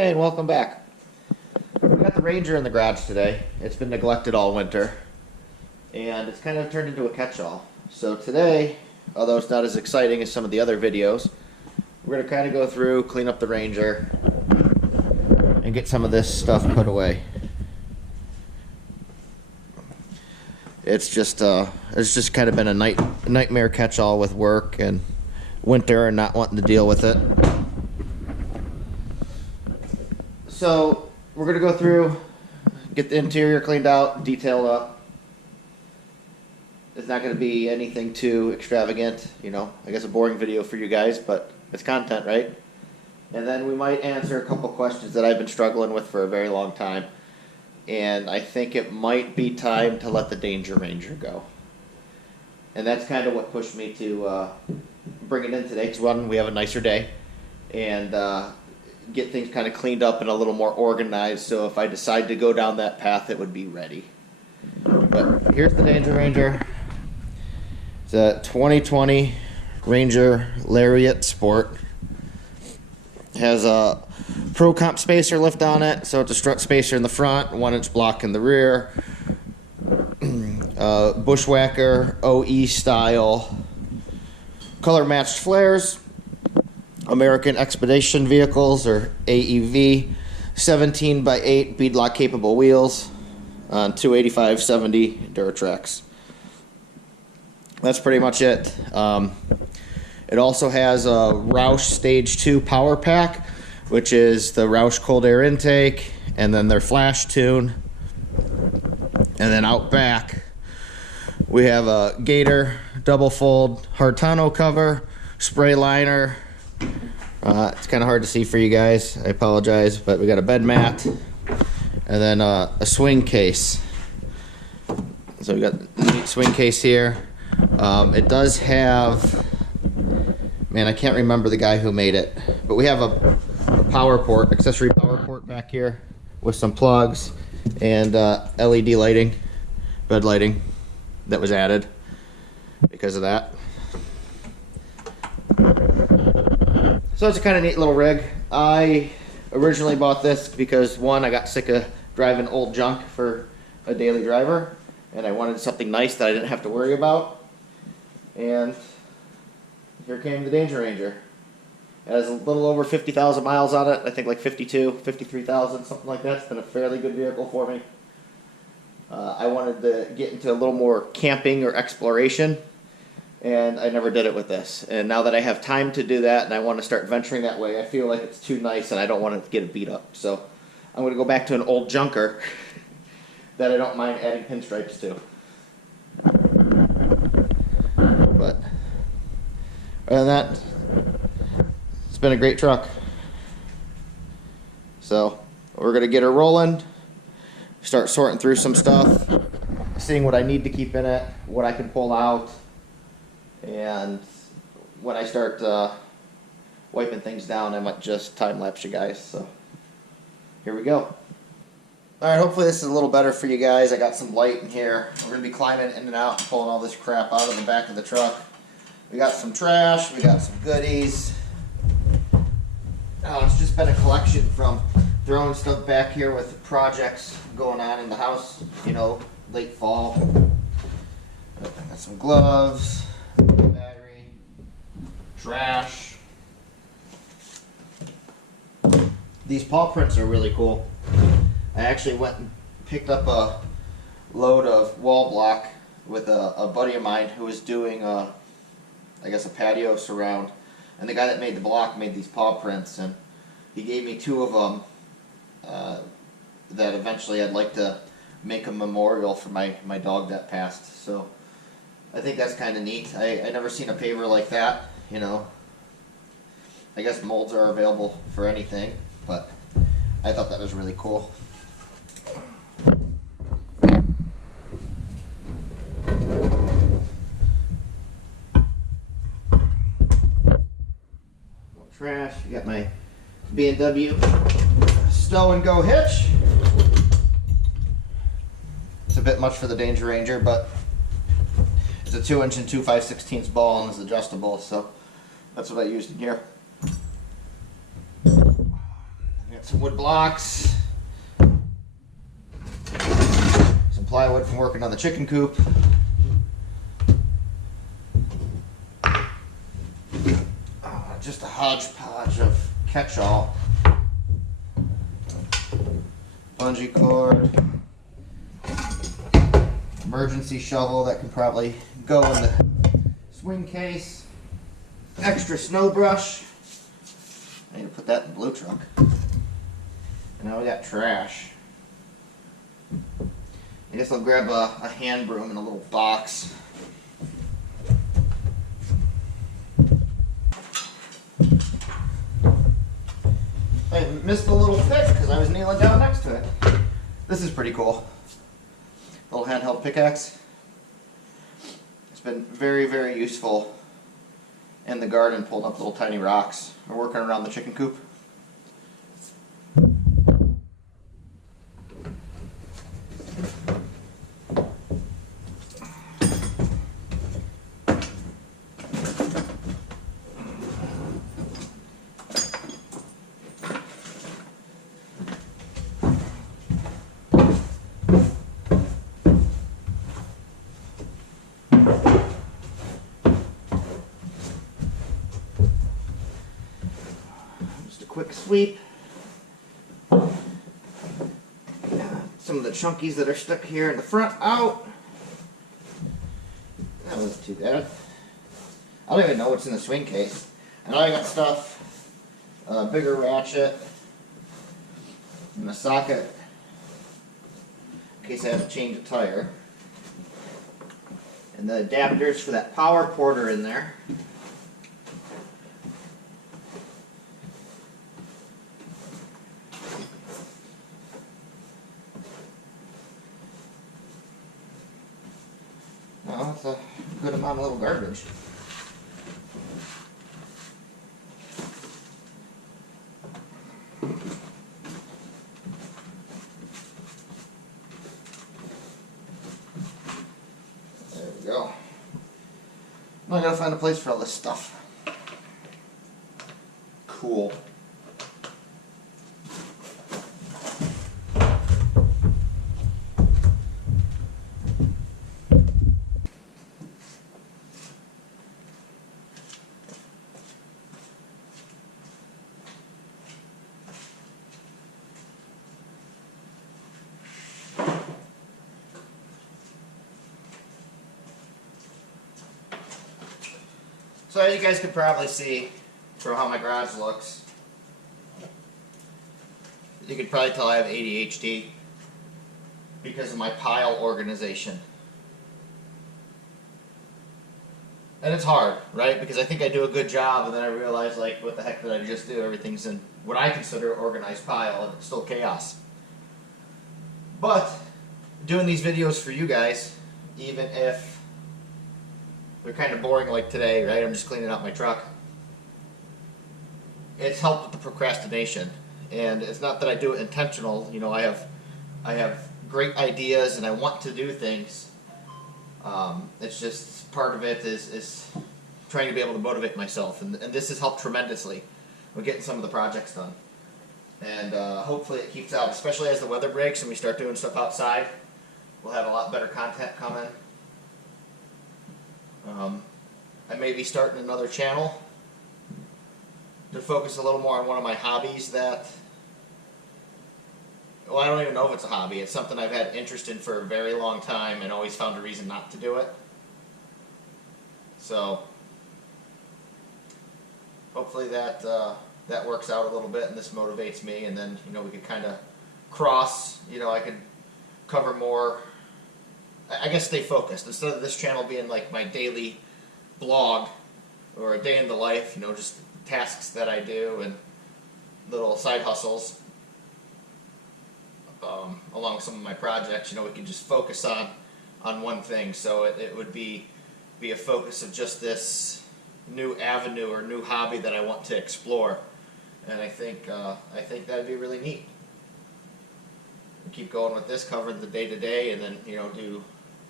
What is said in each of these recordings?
Hey, and welcome back. We got the Ranger in the garage today. It's been neglected all winter, and it's kind of turned into a catch-all. So today, although it's not as exciting as some of the other videos, we're going to kind of go through, clean up the Ranger, and get some of this stuff put away. It's just kind of been a nightmare catch-all with work and winter and not wanting to deal with it. So we're going to go through, get the interior cleaned out, detailed up. It's not going to be anything too extravagant, you know, I guess a boring video for you guys, but it's content, right? And then we might answer a couple questions that I've been struggling with for a very long time. And I think it might be time to let the Danger Ranger go. And that's kind of what pushed me to bring it in today, because one, we have a nicer day, and get things kind of cleaned up and a little more organized, so if I decide to go down that path, it would be ready. But here's the Danger Ranger. It's a 2020 Ranger Lariat Sport. It has a Pro Comp spacer lift on it, so it's a strut spacer in the front, 1-inch block in the rear. Bushwhacker OE style color matched flares. American Expedition Vehicles, or AEV, 17x8 beadlock capable wheels on 285/70 Duratrax. That's pretty much it. It also has a Roush Stage 2 power pack, which is the Roush cold air intake, and then their flash tune. And then out back, we have a Gator double fold hard tonneau cover, spray liner. It's kind of hard to see for you guys, I apologize, but we got a bed mat and then a swing case. So we got a neat swing case here. It does have, man, I can't remember the guy who made it, but we have a power port, accessory power port back here with some plugs and LED lighting, bed lighting that was added because of that. So it's a kind of neat little rig. I originally bought this because, one, I got sick of driving old junk for a daily driver, and I wanted something nice that I didn't have to worry about. And here came the Danger Ranger. It has a little over 50,000 miles on it. I think like 53,000, something like that. It's been a fairly good vehicle for me. I wanted to get into a little more camping or exploration, and I never did it with this. And now that I have time to do that and I want to start venturing that way, I feel like it's too nice and I don't want it to get beat up. So I'm going to go back to an old junker that I don't mind adding pinstripes to. But other than that, it's been a great truck. So we're going to get her rolling, start sorting through some stuff, seeing what I need to keep in it, what I can pull out. And when I start wiping things down, I might just time-lapse you guys. So here we go. Alright, hopefully this is a little better for you guys. I got some light in here. We're going to be climbing in and out and pulling all this crap out of the back of the truck. We got some trash, we got some goodies. It's just been a collection from throwing stuff back here with projects going on in the house, you know, late fall. I got some gloves. Battery, trash. These paw prints are really cool. I actually went and picked up a load of wall block with a buddy of mine who was doing I guess a patio surround, and the guy that made the block made these paw prints, and he gave me 2 of them that eventually I'd like to make a memorial for my dog that passed. So I think that's kind of neat. I never seen a paver like that, you know. I guess molds are available for anything, but I thought that was really cool. More trash. You got my B&W stow and go hitch. It's a bit much for the Danger Ranger, but it's a 2-inch and 2 5/16 ball and is adjustable, so that's what I used in here. Got some wood blocks, some plywood from working on the chicken coop. Just a hodgepodge of catch-all. Bungee cord, emergency shovel that can probably go in the swing case, extra snow brush. I need to put that in the blue truck. And now we got trash. I guess I'll grab a hand broom in a little box. I missed a little pick because I was kneeling down next to it. This is pretty cool. Little handheld pickaxe. It's been very, very useful in the garden, pulling up little tiny rocks or working around the chicken coop. Quick sweep. Some of the chunkies that are stuck here in the front out. That wasn't too bad. I don't even know what's in the swing case. I know I got stuff, a bigger ratchet, and a socket in case I have to change a tire. And the adapters for that power port are in there. Well, that's a good amount of little garbage. There we go. Now I gotta find a place for all this stuff. Cool. So as you guys could probably see from how my garage looks, you could probably tell I have ADHD because of my pile organization. And it's hard, right? Because I think I do a good job and then I realize, like, what the heck did I just do? Everything's in what I consider an organized pile and it's still chaos. But doing these videos for you guys, even if they're kind of boring like today, right? I'm just cleaning out my truck. It's helped with the procrastination. And it's not that I do it intentional. You know, I have great ideas and I want to do things. It's just part of it is trying to be able to motivate myself. And this has helped tremendously with getting some of the projects done. And hopefully it keeps out, especially as the weather breaks and we start doing stuff outside. We'll have a lot better content coming. I may be starting another channel to focus a little more on one of my hobbies that, well, I don't even know if it's a hobby. It's something I've had interest in for a very long time and always found a reason not to do it. So hopefully that works out a little bit and this motivates me, and then, you know, we could kind of cross, you know, I could cover more, I guess stay focused. Instead of this channel being like my daily blog or a day in the life, you know, just tasks that I do and little side hustles along with some of my projects, you know, we could just focus on one thing. So it would be a focus of just this new avenue or new hobby that I want to explore. And I think that'd be really neat. And keep going with this, covering the day-to-day, and then, you know,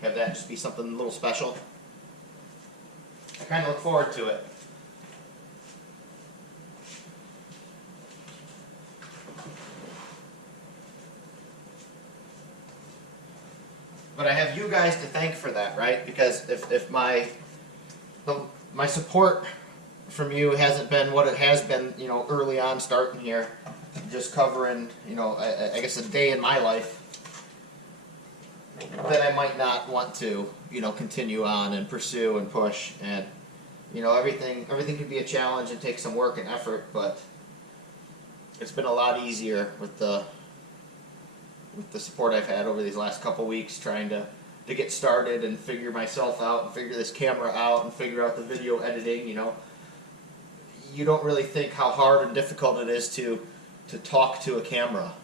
have that just be something a little special. I kind of look forward to it. But I have you guys to thank for that, right? Because if my support from you hasn't been what it has been, you know, early on starting here, just covering, you know, I guess a day in my life, then I might not want to, you know, continue on and pursue and push. And, you know, everything can be a challenge and take some work and effort, but it's been a lot easier with the support I've had over these last couple weeks, trying to get started and figure myself out and figure this camera out and figure out the video editing. You know, you don't really think how hard and difficult it is to talk to a camera.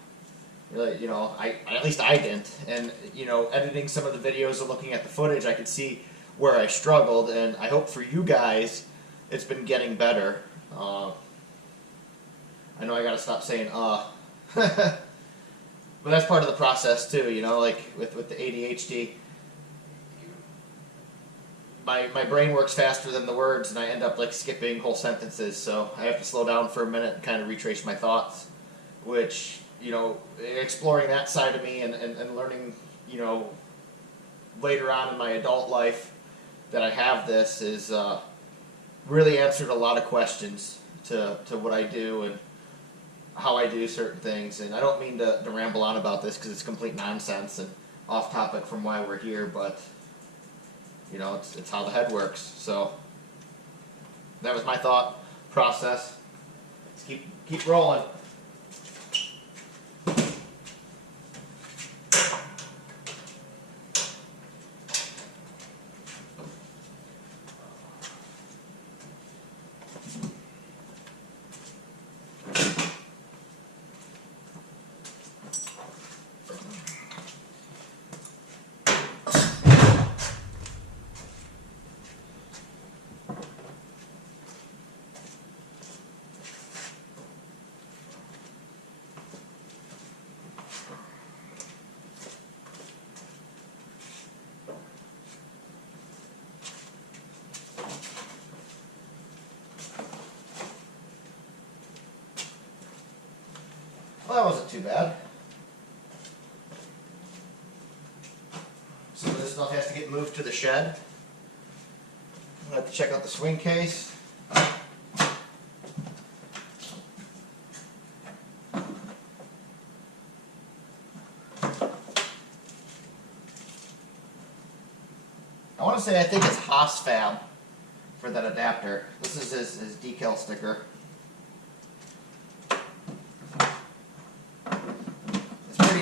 Really, you know, at least I didn't. And, you know, editing some of the videos and looking at the footage, I could see where I struggled, and I hope for you guys it's been getting better. I know I gotta stop saying but that's part of the process too, you know, like with the ADHD. My brain works faster than the words, and I end up like skipping whole sentences, so I have to slow down for a minute and kind of retrace my thoughts, which, you know, exploring that side of me and learning, you know, later on in my adult life that I have this is really answered a lot of questions to what I do and how I do certain things. And I don't mean to ramble on about this because it's complete nonsense and off topic from why we're here, but, you know, it's how the head works. So that was my thought process. Let's keep rolling. Well, that wasn't too bad. Some of this stuff has to get moved to the shed. I'm going to have to check out the swing case. I want to say I think it's Haasfab for that adapter. This is his decal sticker.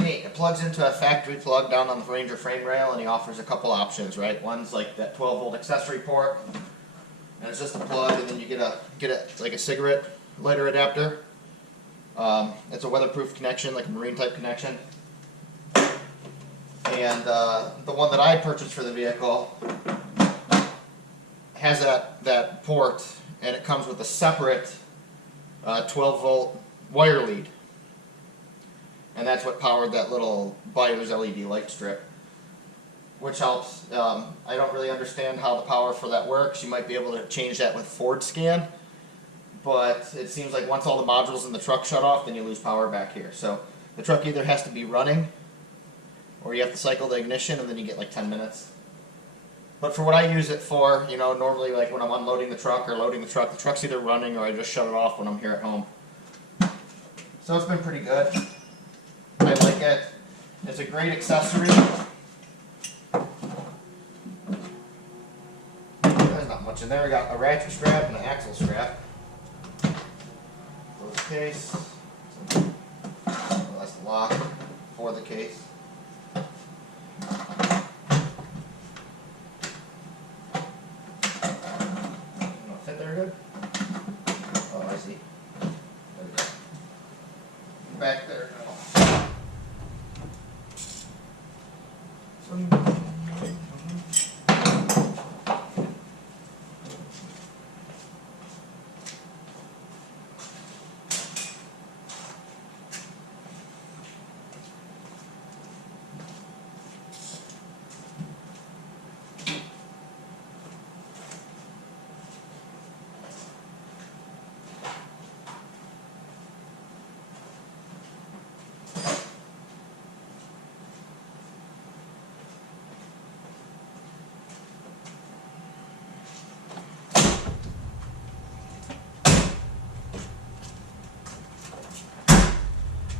It plugs into a factory plug down on the Ranger frame rail, and he offers a couple options, right? One's like that 12-volt accessory port, and it's just a plug, and then you get a like a cigarette lighter adapter. It's a weatherproof connection, like a marine type connection. And the one that I purchased for the vehicle has that port, and it comes with a separate 12-volt wire lead. And that's what powered that little buyer's LED light strip, which helps. I don't really understand how the power for that works. You might be able to change that with Ford Scan, but it seems like once all the modules in the truck shut off, then you lose power back here. So the truck either has to be running, or you have to cycle the ignition, and then you get like 10 minutes. But for what I use it for, you know, normally like when I'm unloading the truck or loading the truck's either running, or I just shut it off when I'm here at home. So it's been pretty good. I like it. It's a great accessory. There's not much in there. We got a ratchet strap and an axle strap. Close the case. Well, that's the lock for the case. Don't fit there good? Oh, I see. There we go. Back there.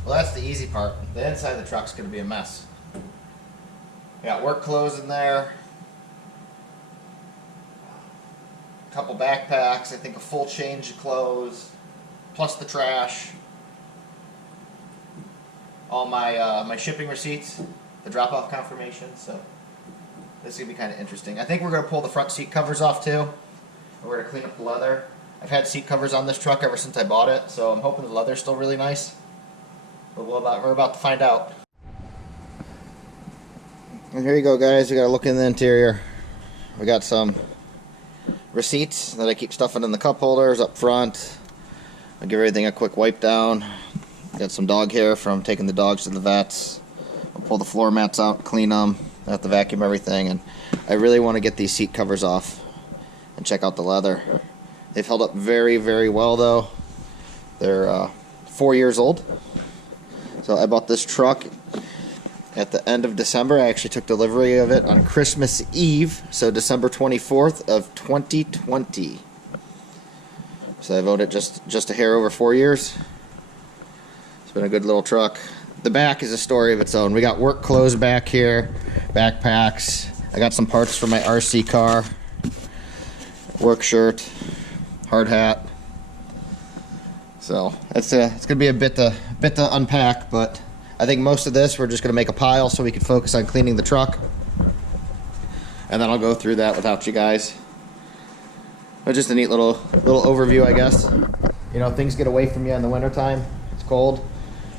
Well, that's the easy part. The inside of the truck's going to be a mess. We got work clothes in there. A couple backpacks. I think a full change of clothes. Plus the trash. All my my shipping receipts. The drop-off confirmation. So this is going to be kind of interesting. I think we're going to pull the front seat covers off too. We're going to clean up the leather. I've had seat covers on this truck ever since I bought it, so I'm hoping the leather's still really nice. But we're about to find out. And here you go, guys. We got to look in the interior. We got some receipts that I keep stuffing in the cup holders up front. I'll give everything a quick wipe down. Got some dog hair from taking the dogs to the vets. I'll pull the floor mats out, clean them. I have to vacuum everything, and I really want to get these seat covers off and check out the leather. They've held up very, very well, though. They're 4 years old. So I bought this truck at the end of December. I actually took delivery of it on Christmas Eve, so December 24th of 2020. So I've owned it just a hair over 4 years. It's been a good little truck. The back is a story of its own. We got work clothes back here, backpacks. I got some parts for my RC car, work shirt, hard hat. So it's gonna be a bit to unpack, but I think most of this we're just gonna make a pile so we can focus on cleaning the truck, and then I'll go through that without you guys. But just a neat little overview, I guess. You know, things get away from you in the wintertime. It's cold.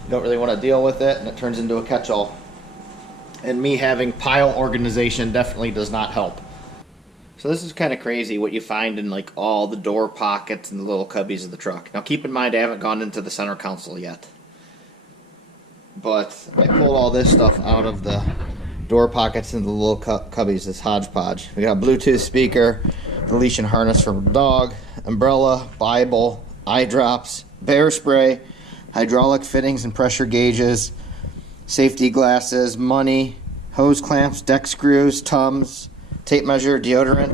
You don't really want to deal with it, and it turns into a catch-all. And me having pile organization definitely does not help. So this is kind of crazy what you find in like all the door pockets and the little cubbies of the truck. Now keep in mind I haven't gone into the center console yet. But I pulled all this stuff out of the door pockets and the little cubbies, this hodgepodge. We got a Bluetooth speaker, the leash and harness for the dog, umbrella, Bible, eye drops, bear spray, hydraulic fittings and pressure gauges, safety glasses, money, hose clamps, deck screws, Tums, tape measure, deodorant.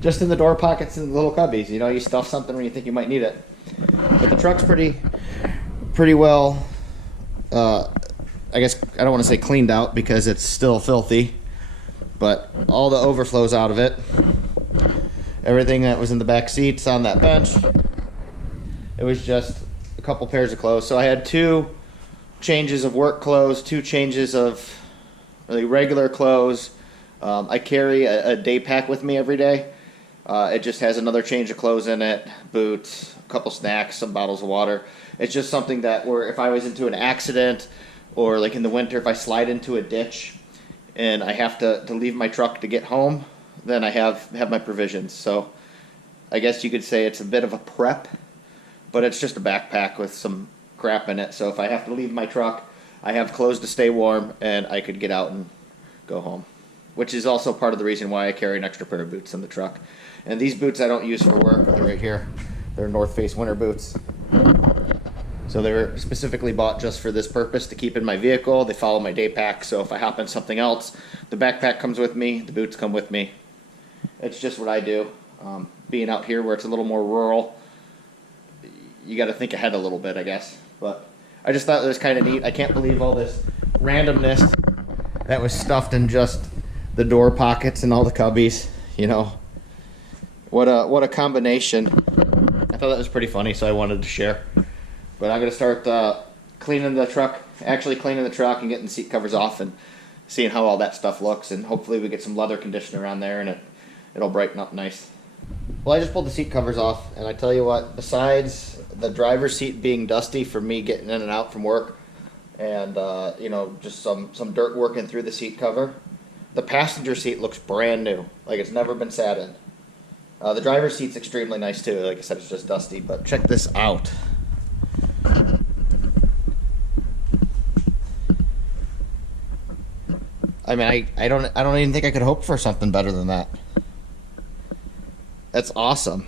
Just in the door pockets and the little cubbies. You know, you stuff something when you think you might need it. But the truck's pretty well, I guess I don't want to say cleaned out because it's still filthy, but all the overflows out of it. Everything that was in the back seats on that bench. It was just a couple pairs of clothes. So I had 2 changes of work clothes, 2 changes of really regular clothes. I carry a day pack with me every day. It just has another change of clothes in it, boots, a couple snacks, some bottles of water. It's just something that where if I was into an accident or like in the winter if I slide into a ditch and I have to leave my truck to get home, then I have my provisions. So I guess you could say it's a bit of a prep, but it's just a backpack with some crap in it. So if I have to leave my truck, I have clothes to stay warm and I could get out and go home. Which is also part of the reason why I carry an extra pair of boots in the truck. And these boots I don't use for work. They're right here. They're North Face winter boots. So they were specifically bought just for this purpose, to keep in my vehicle. They follow my day pack, so if I hop in something else, the backpack comes with me, the boots come with me. It's just what I do. Being out here where it's a little more rural, you got to think ahead a little bit, I guess. But I just thought it was kind of neat. I can't believe all this randomness that was stuffed in just the door pockets and all the cubbies, you know. What a combination. I thought that was pretty funny, so I wanted to share. But I'm going to start cleaning the truck and getting the seat covers off and seeing how all that stuff looks. And hopefully we get some leather conditioner on there and it'll brighten up nice. Well, I just pulled the seat covers off, and I tell you what, besides the driver's seat being dusty from me getting in and out from work and, you know, just some dirt working through the seat cover, the passenger seat looks brand new, like it's never been sat in. The driver's seat's extremely nice too. Like I said, it's just dusty, but check this out. I mean, I don't even think I could hope for something better than that. That's awesome.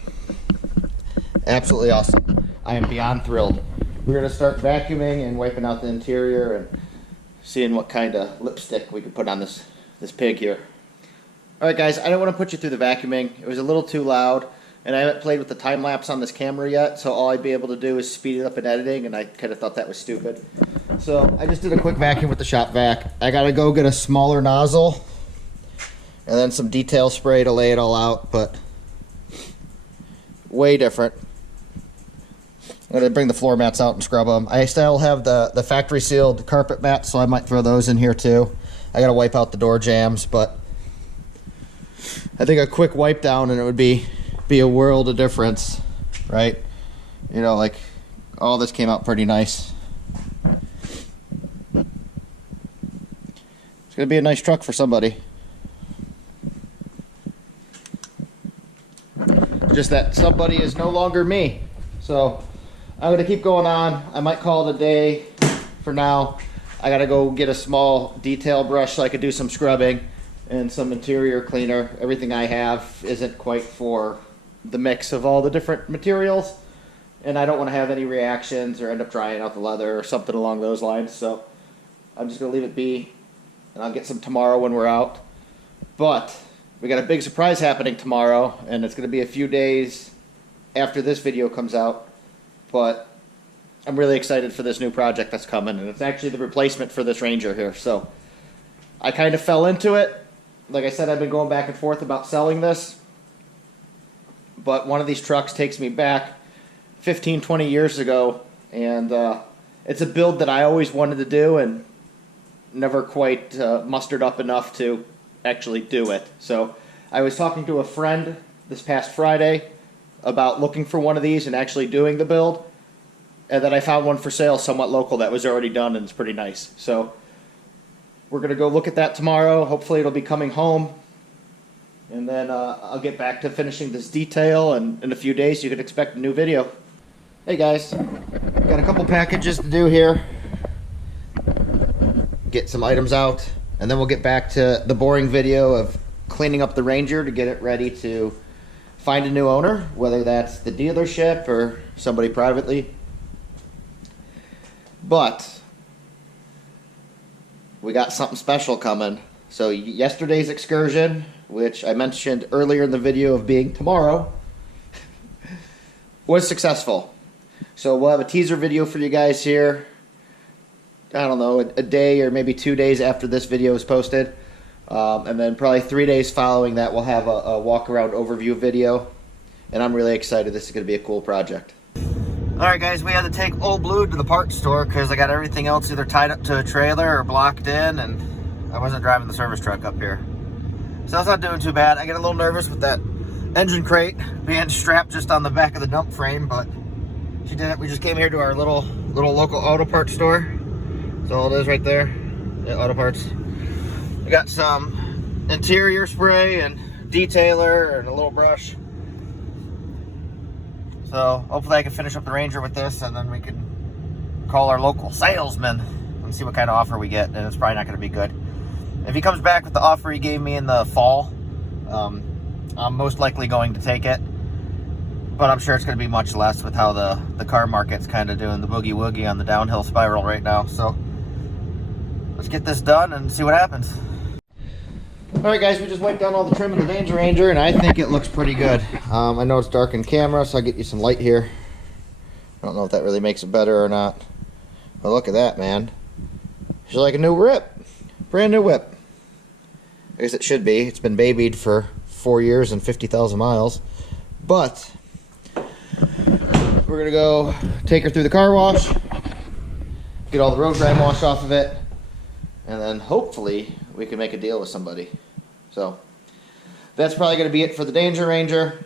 Absolutely awesome. I am beyond thrilled. We're going to start vacuuming and wiping out the interior and seeing what kind of lipstick we can put on this pig here. Alright guys, I don't want to put you through the vacuuming. It was a little too loud. And I haven't played with the time lapse on this camera yet, so all I'd be able to do is speed it up in editing, and I kind of thought that was stupid. So I just did a quick vacuum with the shop vac. I gotta go get a smaller nozzle and then some detail spray to lay it all out, but way different. I'm gonna bring the floor mats out and scrub them. I still have the factory sealed carpet mats, so I might throw those in here too. I gotta wipe out the door jambs, but I think a quick wipe down and it would be a world of difference, right? You know, like all this came out pretty nice. It's gonna be a nice truck for somebody. Just that somebody is no longer me. So I'm gonna keep going on. I might call it a day for now. I gotta go get a small detail brush so I could do some scrubbing and some interior cleaner. Everything I have isn't quite for the mix of all the different materials, and I don't want to have any reactions or end up drying out the leather or something along those lines. So I'm just gonna leave it be, and I'll get some tomorrow when we're out. But we got a big surprise happening tomorrow, and it's gonna be a few days after this video comes out. But I'm really excited for this new project that's coming, and it's actually the replacement for this Ranger here. So I kind of fell into it. Like I said, I've been going back and forth about selling this, but one of these trucks takes me back 15, 20 years ago, and it's a build that I always wanted to do and never quite mustered up enough to actually do it. So I was talking to a friend this past Friday about looking for one of these and actually doing the build, and then I found one for sale somewhat local that was already done, and it's pretty nice. So we're gonna go look at that tomorrow. Hopefully it'll be coming home, and then I'll get back to finishing this detail, and in a few days you can expect a new video. Hey guys, got a couple packages to do here. Get some items out, and then we'll get back to the boring video of cleaning up the Ranger to get it ready to find a new owner, whether that's the dealership or somebody privately. But we got something special coming. So yesterday's excursion, which I mentioned earlier in the video of being tomorrow, was successful. So we'll have a teaser video for you guys here, I don't know, a day or maybe 2 days after this video is posted. And then probably 3 days following that, we'll have a walk-around overview video. And I'm really excited. This is going to be a cool project. Alright guys, we had to take Old Blue to the parts store because I got everything else either tied up to a trailer or blocked in, and I wasn't driving the service truck up here. So that's not doing too bad. I get a little nervous with that engine crate being strapped just on the back of the dump frame, but she did it. We just came here to our little local auto parts store. That's all it is right there. Yeah, auto parts. We got some interior spray and detailer and a little brush. So hopefully I can finish up the Ranger with this, and then we can call our local salesman and see what kind of offer we get. And it's probably not going to be good. If he comes back with the offer he gave me in the fall, I'm most likely going to take it. But I'm sure it's going to be much less with how the car market's kind of doing the boogie woogie on the downhill spiral right now. So let's get this done and see what happens. Alright guys, we just wiped down all the trim in the Danger Ranger, and I think it looks pretty good. I know it's dark in camera, so I'll get you some light here. I don't know if that really makes it better or not. But look at that, man. It's like a new whip. Brand new whip. I guess it should be. It's been babied for 4 years and 50,000 miles. But we're going to go take her through the car wash, get all the road grime wash off of it, and then hopefully we can make a deal with somebody. So that's probably going to be it for the Danger Ranger.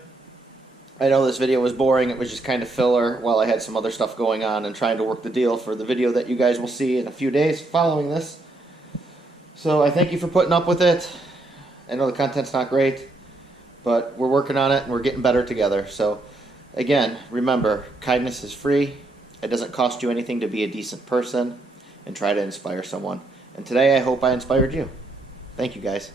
I know this video was boring. It was just kind of filler while I had some other stuff going on and trying to work the deal for the video that you guys will see in a few days following this. So I thank you for putting up with it. I know the content's not great, but we're working on it and we're getting better together. So again, remember, kindness is free. It doesn't cost you anything to be a decent person and try to inspire someone. And today I hope I inspired you. Thank you guys.